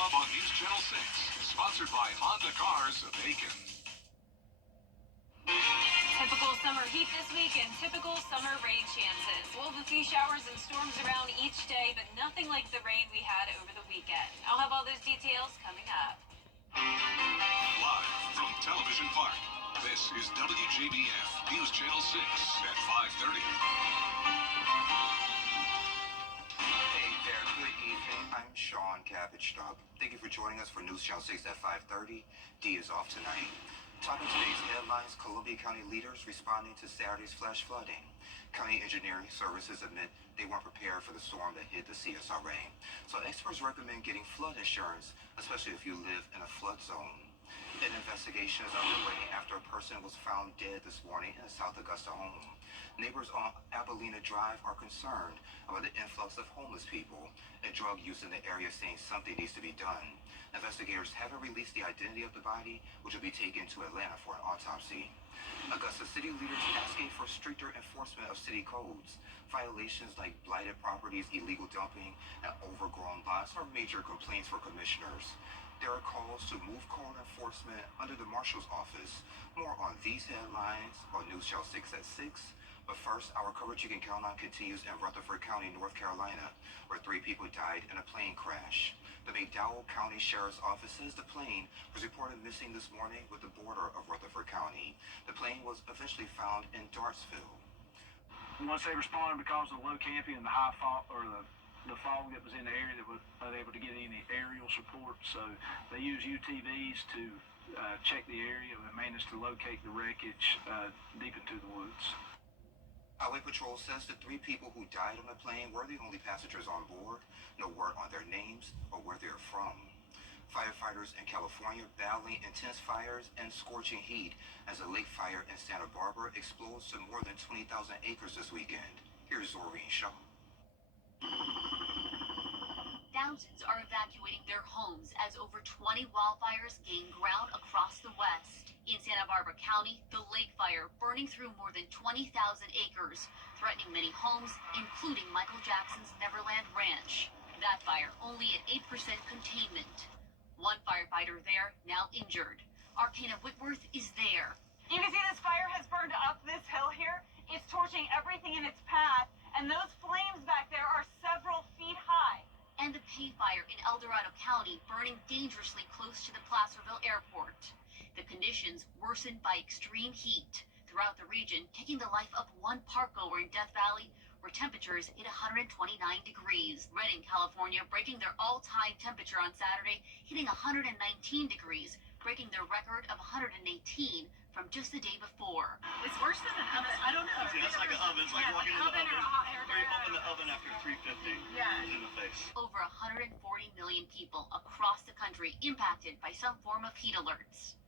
Club on News Channel 6, sponsored by Honda Cars of Aiken. Typical summer heat this week and typical summer rain chances. We'll have a few showers and storms around each day, but nothing like the rain we had over the weekend. I'll have all those details coming up. Live from Television Park, this is WJBF News Channel 6 at 5:30. Hey there, good evening. I'm Sean Cabbage Stop. Thank you for joining us for News Channel 6 at 5:30. D is off tonight. Topping today's headlines, Columbia County leaders responding to Saturday's flash flooding. County engineering services admit they weren't prepared for the storm that hit the CSRA. So experts recommend getting flood insurance, especially if you live in a flood zone. An investigation is underway after a person was found dead this morning in a South Augusta home. Neighbors on Abilena Drive are concerned about the influx of homeless people and drug use in the area, saying something needs to be done. Investigators haven't released the identity of the body, which will be taken to Atlanta for an autopsy. Augusta city leaders asking for stricter enforcement of city codes. Violations like blighted properties, illegal dumping, and overgrown lots are major complaints for commissioners. There are calls to move code enforcement under the marshal's office. More on these headlines on News Channel 6 at 6. But first, our coverage you can count on continues in Rutherford County, North Carolina, where 3 people died in a plane crash. The McDowell County Sheriff's Office says the plane was reported missing this morning with the border of Rutherford County. The plane was eventually found in Dartsville. Once they responded because of the low canopy and the high fog, or the fog that was in the area, that was unable to get any aerial support, so they used UTVs to check the area and managed to locate the wreckage deep into the woods. Highway Patrol says the 3 people who died on the plane were the only passengers on board. No word on their names or where they're from. Firefighters in California battling intense fires and scorching heat as a lake fire in Santa Barbara explodes to more than 20,000 acres this weekend. Here's Zoreen Shaw. Thousands are evacuating their homes as over 20 wildfires gain ground across the West. In Santa Barbara County, the lake fire burning through more than 20,000 acres, threatening many homes, including Michael Jackson's Neverland Ranch. That fire only at 8% containment. One firefighter there now injured. Arcana Whitworth is there. You can see this fire has burned up this hill here. It's torching everything in its path, and those flames back there are several feet high. And the Pay Fire in El Dorado County burning dangerously close to the Placerville Airport. The conditions worsened by extreme heat throughout the region, taking the life of one parkgoer in Death Valley, where temperatures hit 129 degrees. Redding, California, breaking their all-time temperature on Saturday, hitting 119 degrees, breaking their record of 118 from just the day before. It's worse than an oven. I don't know. See, that's like an oven. It's like walking in the oven. Or a hot air Or you dryer. open the oven after 350 in the face. Over 140 million people across the country impacted by some form of heat alerts.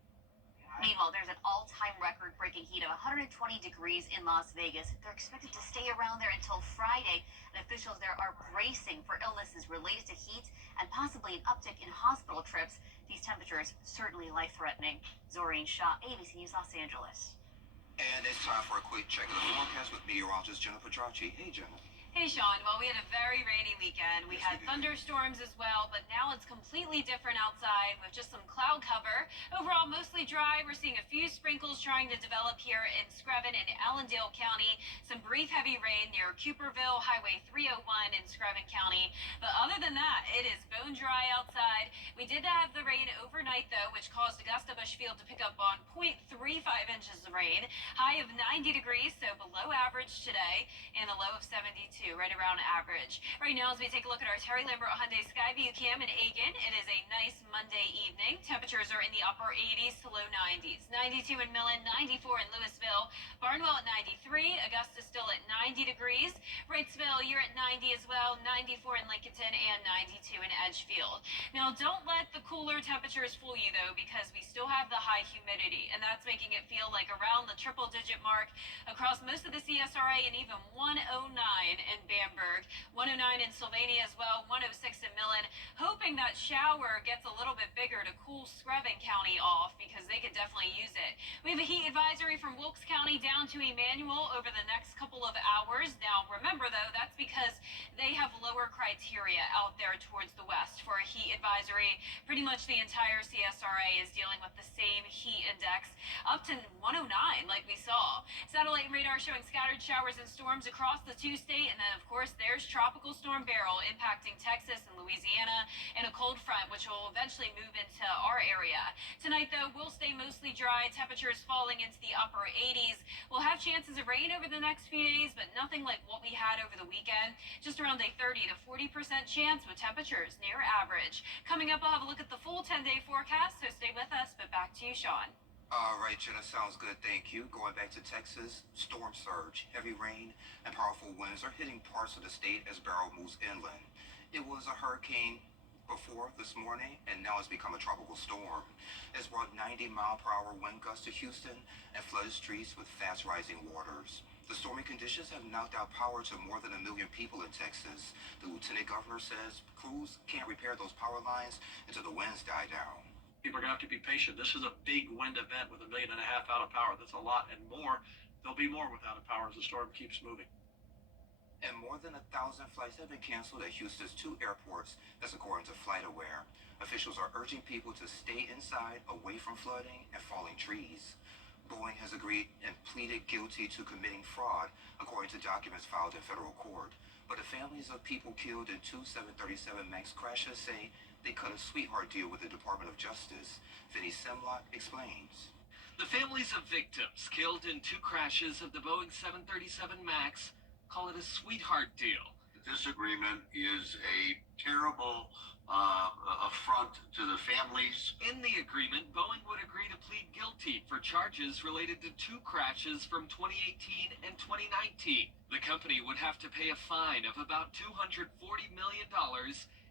Meanwhile, there's an all-time record-breaking heat of 120 degrees in Las Vegas. They're expected to stay around there until Friday, and officials there are bracing for illnesses related to heat and possibly an uptick in hospital trips. These temperatures certainly life-threatening. Zoreen Shaw, ABC News, Los Angeles. And it's time for a quick check of the forecast with meteorologist Jenna Petracci. Hey, Jenna. Hey, Sean. Well, we had a very rainy weekend. We had thunderstorms as well, but now it's completely different outside with just some cloud cover. Overall, mostly dry. We're seeing a few sprinkles trying to develop here in Screven and Allendale County. Some brief heavy rain near Cooperville, Highway 301 in Screven County. But other than that, it is bone dry outside. We did have the rain overnight, though, which caused Augusta Bushfield to pick up on 0.35 inches of rain. High of 90 degrees, so below average today, and a low of 72. Right around average. Right now, as we take a look at our Terry Lambert Hyundai Skyview Cam in Aiken, it is a nice Monday evening. Temperatures are in the upper 80s to low 90s. 92 in Millen, 94 in Louisville. Barnwell at 93. Augusta still at 90 degrees. Wrightsville, you're at 90 as well. 94 in Lincolnton and 92 in Edgefield. Now, don't let the cooler temperatures fool you, though, because we still have the high humidity, and that's making it feel like around the triple-digit mark across most of the CSRA, and even 109 in Bamberg, 109 in Sylvania as well, 106 in Millen. Hoping that shower gets a little bit bigger to cool Screven County off, because they could definitely use it. We have a heat advisory from Wilkes County down to Emmanuel over the next couple of hours. Now, remember, though, that's because they have lower criteria out there towards the west for a heat heat advisory. Pretty much the entire CSRA is dealing with the same heat index, up to 109 like we saw. Satellite and radar showing scattered showers and storms across the two-state, and then of course there's Tropical Storm Beryl impacting Texas and Louisiana, and a cold front which will eventually move into our area. Tonight though, we'll stay mostly dry, temperatures falling into the upper 80s. We'll have chances of rain over the next few days, but nothing like what we had over the weekend. Just around a 30 to 40% chance with temperatures near average. Coming up, I'll have a look at the full 10-day forecast, so stay with us. But back to you, Sean. All right, Jenna, sounds good. Thank you. Going back to Texas, storm surge, heavy rain, and powerful winds are hitting parts of the state as Beryl moves inland. It was a hurricane before this morning, and now it's become a tropical storm. It's brought 90-mile-per-hour wind gusts to Houston and flooded streets with fast rising waters. The stormy conditions have knocked out power to more than 1 million people in Texas. The lieutenant governor says crews can't repair those power lines until the winds die down. People are going to have to be patient. This is a big wind event with 1.5 million out of power. That's a lot and more. There'll be more without a power as the storm keeps moving. And more than 1,000 flights have been canceled at Houston's 2 airports. That's according to FlightAware. Officials are urging people to stay inside, away from flooding and falling trees. Boeing has agreed and pleaded guilty to committing fraud, according to documents filed in federal court. But the families of people killed in 2 737 MAX crashes say they cut a sweetheart deal with the Department of Justice. Vinny Simlot explains. The families of victims killed in 2 crashes of the Boeing 737 MAX call it a sweetheart deal. This agreement is a terrible affront to the families. In the agreement, Boeing would agree to plead guilty for charges related to 2 crashes from 2018 and 2019. The company would have to pay a fine of about $240 million,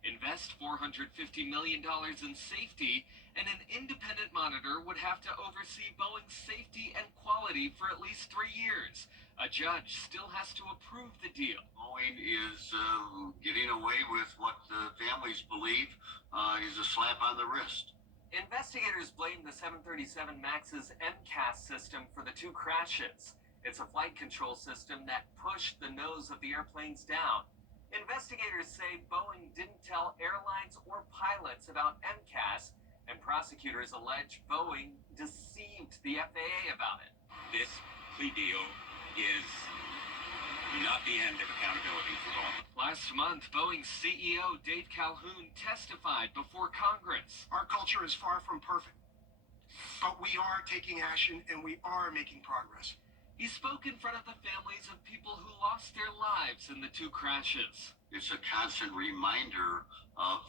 invest $450 million in safety, and an independent monitor would have to oversee Boeing's safety and quality for at least 3 years. A judge still has to approve the deal. Boeing is getting away with what the families believe is a slap on the wrist. Investigators blame the 737 MAX's MCAS system for the 2 crashes. It's a flight control system that pushed the nose of the airplanes down. Investigators say Boeing didn't tell airlines or pilots about MCAS, and prosecutors allege Boeing deceived the FAA about it. This plea deal is not the end of accountability for Boeing. Last month, Boeing's CEO Dave Calhoun testified before Congress. Our culture is far from perfect, but we are taking action and we are making progress. He spoke in front of the families of people who lost their lives in the 2 crashes. It's a constant reminder of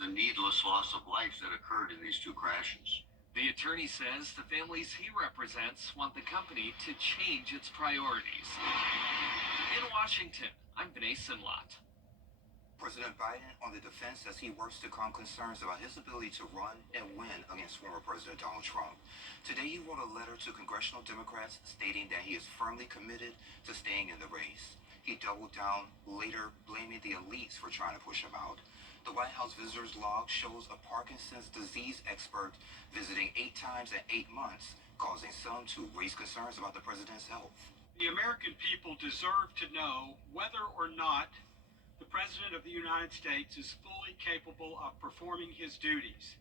the needless loss of life that occurred in these 2 crashes. The attorney says the families he represents want the company to change its priorities. In Washington, I'm Vinay Simlot. President Biden on the defense as he works to calm concerns about his ability to run and win against former President Donald Trump. Today he wrote a letter to congressional Democrats stating that he is firmly committed to staying in the race. He doubled down, later blaming the elites for trying to push him out. The White House visitors log shows a Parkinson's disease expert visiting 8 times in 8 months, causing some to raise concerns about the president's health. The American people deserve to know whether or not the President of the United States is fully capable of performing his duties.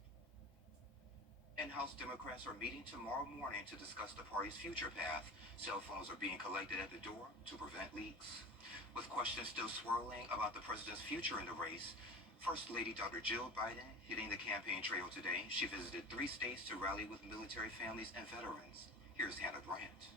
And House Democrats are meeting tomorrow morning to discuss the party's future path. Cell phones are being collected at the door to prevent leaks. With questions still swirling about the president's future in the race, First Lady Dr. Jill Biden hitting the campaign trail today. She visited 3 states to rally with military families and veterans. Here's Hannah Brandt.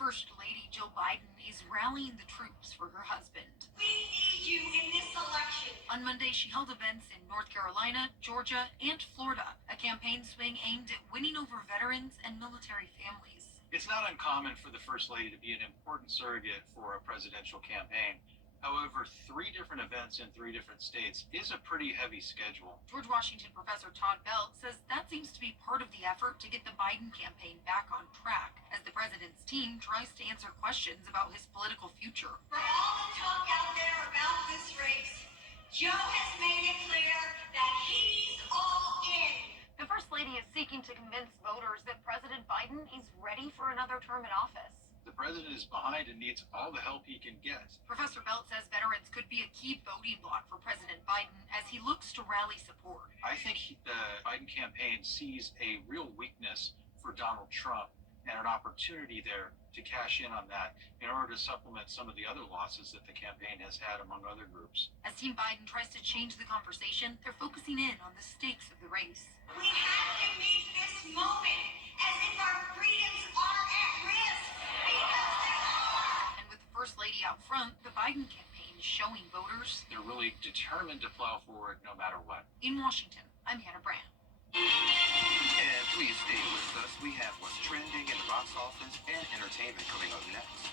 First Lady Jill Biden is rallying the troops for her husband. We need you in this election. On Monday, she held events in North Carolina, Georgia, and Florida, a campaign swing aimed at winning over veterans and military families. It's not uncommon for the First Lady to be an important surrogate for a presidential campaign. However, 3 different events in 3 different states is a pretty heavy schedule. George Washington professor Todd Belt says that seems to be part of the effort to get the Biden campaign back on track as the president's team tries to answer questions about his political future. For all the talk out there about this race, Joe has made it clear that he's all in. The First Lady is seeking to convince voters that President Biden is ready for another term in office. The president is behind and needs all the help he can get. Professor Belt says veterans could be a key voting bloc for President Biden as he looks to rally support. I think the Biden campaign sees a real weakness for Donald Trump and an opportunity there to cash in on that in order to supplement some of the other losses that the campaign has had among other groups. As Team Biden tries to change the conversation, they're focusing in on the stakes of the race. We have to meet this moment as if our freedoms are at risk, because they are. And with the First Lady out front, the Biden campaign is showing voters They're really determined to plow forward no matter what. in Washington. I'm Hannah Brand. And please stay with us. We have what's trending in the box office and entertainment coming up next.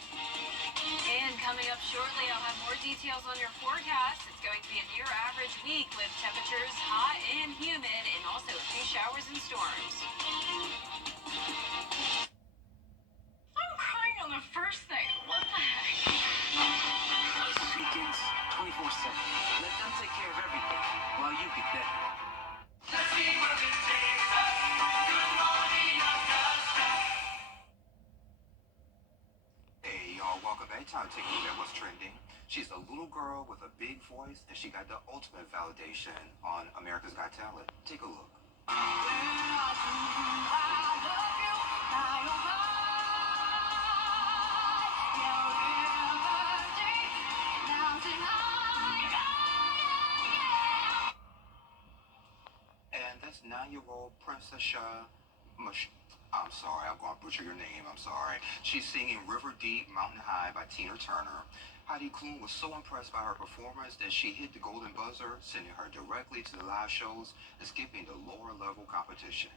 And coming up shortly, I'll have more details on your forecast. It's going to be a near average week with temperatures hot and humid and also a few showers and storms. I'm crying on the first thing. What the heck? Weekends, 24/7. Let them take care of everything while you get that. Hey y'all, welcome back. Time to take a look at what's trending. She's a little girl with a big voice, and she got the ultimate validation on America's Got Talent. Take a look. And that's 9-year-old Princess I'm sorry, I'm going to butcher your name. I'm sorry. She's singing River Deep, Mountain High by Tina Turner. Heidi Klum was so impressed by her performance that she hit the golden buzzer, sending her directly to the live shows and skipping the lower level competition.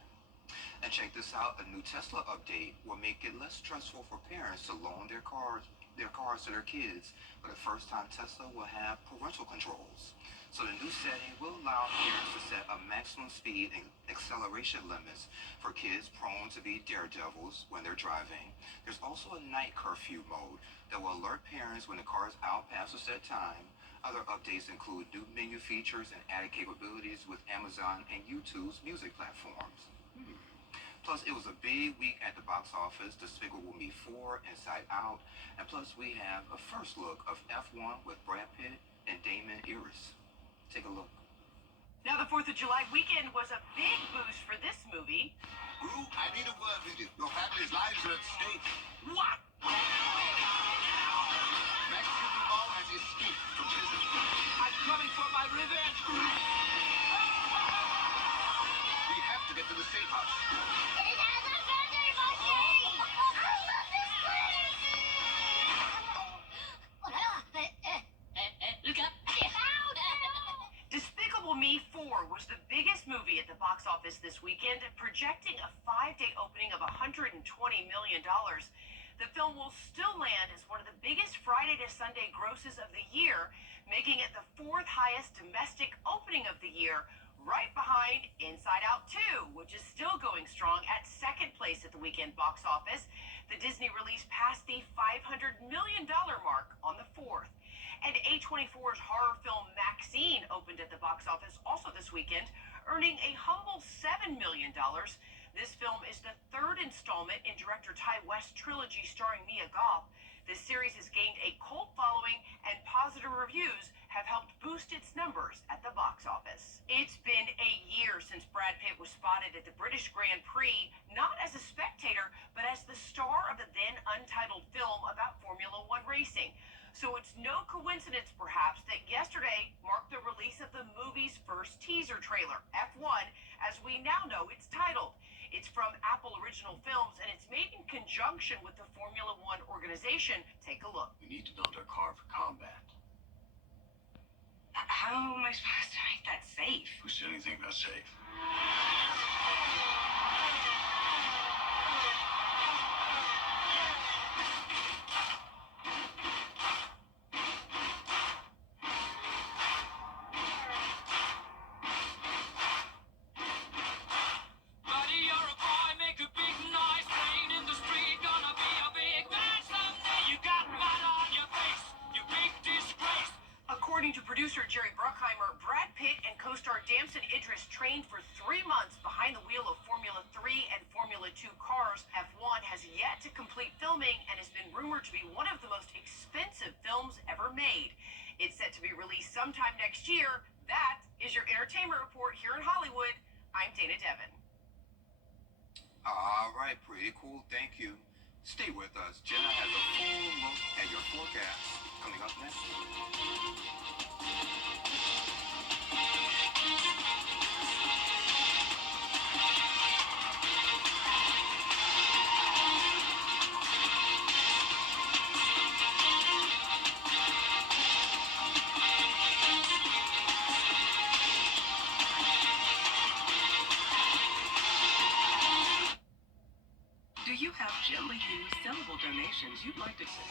And check this out, a new Tesla update will make it less stressful for parents to loan their cars to their kids. For the first time, Tesla will have parental controls. So the new setting will allow parents to set a maximum speed and acceleration limits for kids prone to be daredevils when they're driving. There's also a night curfew mode that will alert parents when the car is out past a set time. Other updates include new menu features and added capabilities with Amazon and YouTube's music platforms. Plus, it was a big week at the box office. Despicable Me 4, Inside Out, and plus we have a first look of F1 with Brad Pitt and Damon Iris. Take a look. Now, the 4th of July weekend was a big boost for this movie. Group, I need a word with you. Your family's lives are at stake. What? Max Duval has escaped from prison. I'm coming for my revenge. We have to get to the safe house. It has a vending machine! I love this place! Look up. Despicable Me 4 was the biggest movie at the box office this weekend, projecting a 5-day opening of $120 million. The film will still land as one of the biggest Friday to Sunday grosses of the year, making it the 4th highest domestic opening of the year, right behind Inside Out 2, which is still going strong at 2nd place at the weekend box office. The Disney release passed the $500 million mark on the 4th. And A24's horror film Maxine opened at the box office also this weekend, earning a humble $7 million. This film is the 3rd installment in director Ty West's trilogy starring Mia Goth. This series has gained a cult following, and positive reviews have helped boost its numbers at the box office. It's been a year since Brad Pitt was spotted at the British Grand Prix, not as a spectator, but as the star of the then untitled film about Formula One racing. So it's no coincidence, perhaps, that yesterday marked the release of the movie's first teaser trailer, F1, as we now know it's titled. It's from Apple Original Films, and it's made in conjunction with the Formula One organization. Take a look. We need to build our car for combat. How am I supposed to make that safe? Who said anything about safe? According According to producer Jerry Bruckheimer, Brad Pitt and co-star Damson Idris trained for 3 months behind the wheel of Formula 3 and Formula 2 cars. F1 has yet to complete filming and has been rumored to be one of the most expensive films ever made. It's set to be released sometime next year. That is your entertainment report here in Hollywood. I'm Dana Devin. All right, pretty cool. Thank you. Stay with us. Jenna has a full look at your forecast coming up next. Do you have gently used sellable donations you'd like to see?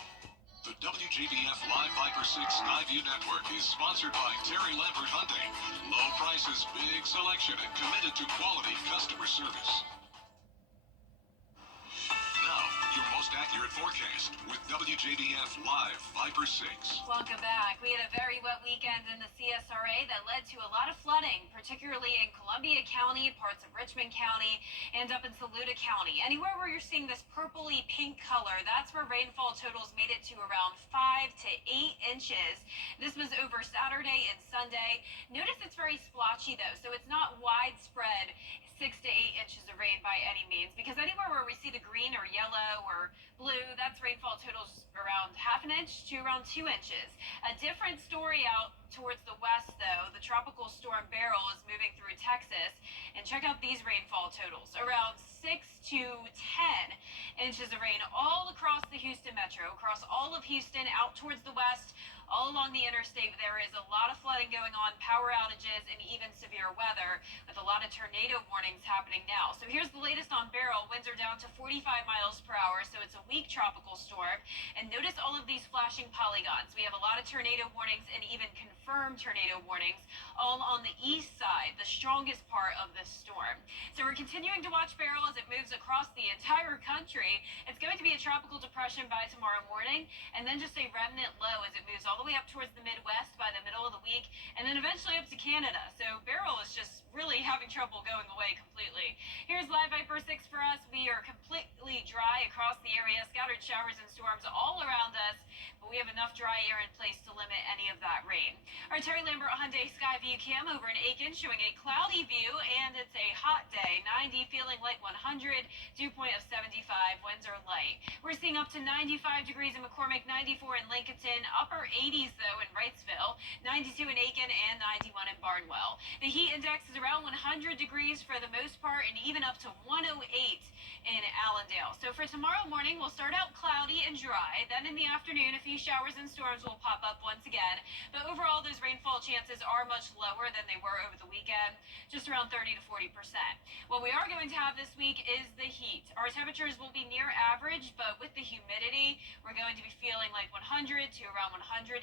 The WJBF Live Viper 6 Skyview Network is sponsored by Terry Lambert Hyundai. Low prices, big selection, and committed to quality customer service. Now, your most accurate forecast with WJBF Live Viper 6. Welcome back. We had a very wet weekend in the CSRA that led to a lot of flooding, particularly in Columbia County, parts of Richmond County, and up in Saluda County. Anywhere where you're seeing this purpley pink color, that's where rainfall totals made it to around 5 to 8 inches. This was over Saturday and Sunday. Notice it's very splotchy though, so it's not widespread 6 to 8 inches of rain by any means, because anywhere where we see the green or yellow or blue, that's rainfall totals around ½ inch to around 2 inches. A different story out towards the west though. The tropical storm Beryl is moving through Texas, and check out these rainfall totals, around 6 to 10 inches of rain all across the Houston metro, across all of Houston, out towards the west, all along the interstate. There is a lot of flooding going on, power outages, and even severe weather, with a lot of tornado warnings happening now. So here's the latest on Beryl. Winds are down to 45 miles per hour, so it's a weak tropical storm. And notice all of these flashing polygons. We have a lot of tornado warnings and even confirmed tornado warnings all on the east side, the strongest part of this storm. So we're continuing to watch Beryl as it moves across the entire country. It's going to be a tropical depression by tomorrow morning, and then just a remnant low as it moves all the way up towards the Midwest by the middle of the week, and then eventually up to Canada. So Beryl is just really having trouble going away completely. Here's Live Viper 6 for us. We are completely dry across the area, scattered showers and storms all around us, but we have enough dry air in place to limit any of that rain. Our Terry Lambert Hyundai Skyview cam over in Aiken showing a cloudy view, and it's a hot day. 90 feeling like 100, dew point of 75, winds are light. We're seeing up to 95 degrees in McCormick, 94 in Lincolnton, upper 80s though in Wrightsville, 92 in Aiken, and 91 in Barnwell. The heat index is around 100 degrees for the most part, and even up to 108 in Allendale. So for tomorrow morning, we'll start out cloudy and dry. Then in the afternoon, a few showers and storms will pop up once again. But overall, those rainfall chances are much lower than they were over the weekend, just around 30 to 40%. What we are going to have this week is the heat. Our temperatures will be near average, but with the humidity, we're going to be feeling like 100 to around 108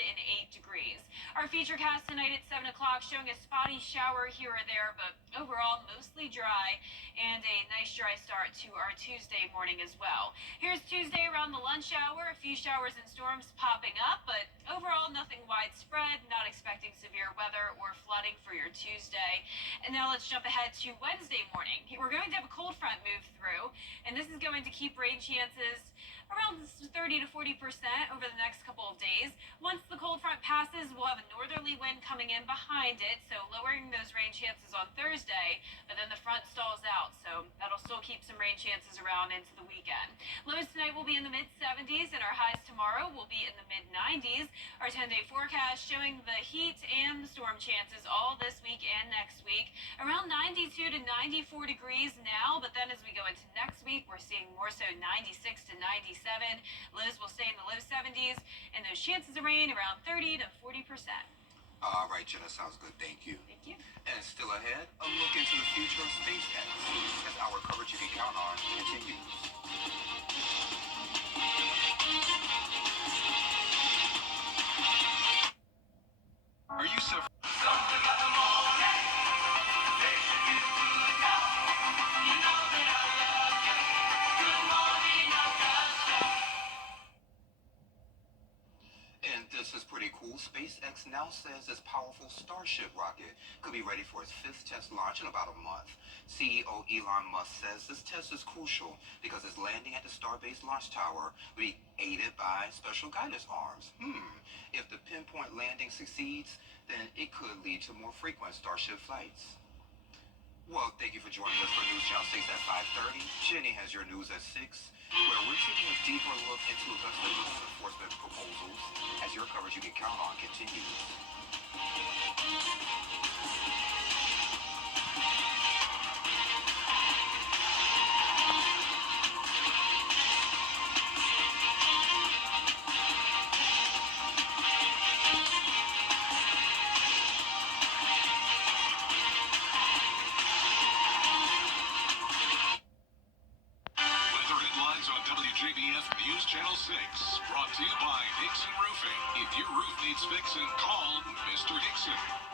degrees. Our featurecast tonight at 7 o'clock showing a spotty shower here or there, but overall mostly dry, and a nice dry start to our Tuesday morning as well. Here's Tuesday around the lunch hour, a few showers and storms popping up, but overall nothing widespread, not expecting severe weather or flooding for your Tuesday. And now let's jump ahead to Wednesday morning. We're going to have a cold front move through, and this is going to keep rain chances around 30 to 40% over the next couple of days. Once the cold front passes, we'll have a northerly wind coming in behind it, so lowering those rain chances on Thursday, but then the front stalls out, so that'll still keep some rain chances around into the weekend. Lows tonight will be in the mid-70s, and our highs tomorrow will be in the mid-90s. Our 10-day forecast showing the heat and the storm chances all this week and next week. Around 92 to 94 degrees now, but then as we go into next week, we're seeing more so 96 to 97. Lows will stay in the low 70s, and those chances of rain around 30 to 40%. All right, Jenna, sounds good. Thank you. Thank you. And still ahead, a look into the future of SpaceX as our coverage you can count on continues. Are you suffering? And this is pretty cool. SpaceX now says its powerful Starship rocket could be ready for its 5th test launch in about a month. CEO Elon Musk says this test is crucial because its landing at the Starbase launch tower will be aided by special guidance arms. If the pinpoint landing succeeds, then it could lead to more frequent Starship flights. Well, thank you for joining us for News Channel 6 at 5:30. Jenny has your news at 6, where we're taking a deeper look into Augusta code enforcement proposals as your coverage you can count on continues. On WJBF News Channel 6, brought to you by Hickson Roofing. If your roof needs fixing, call Mr. Hickson.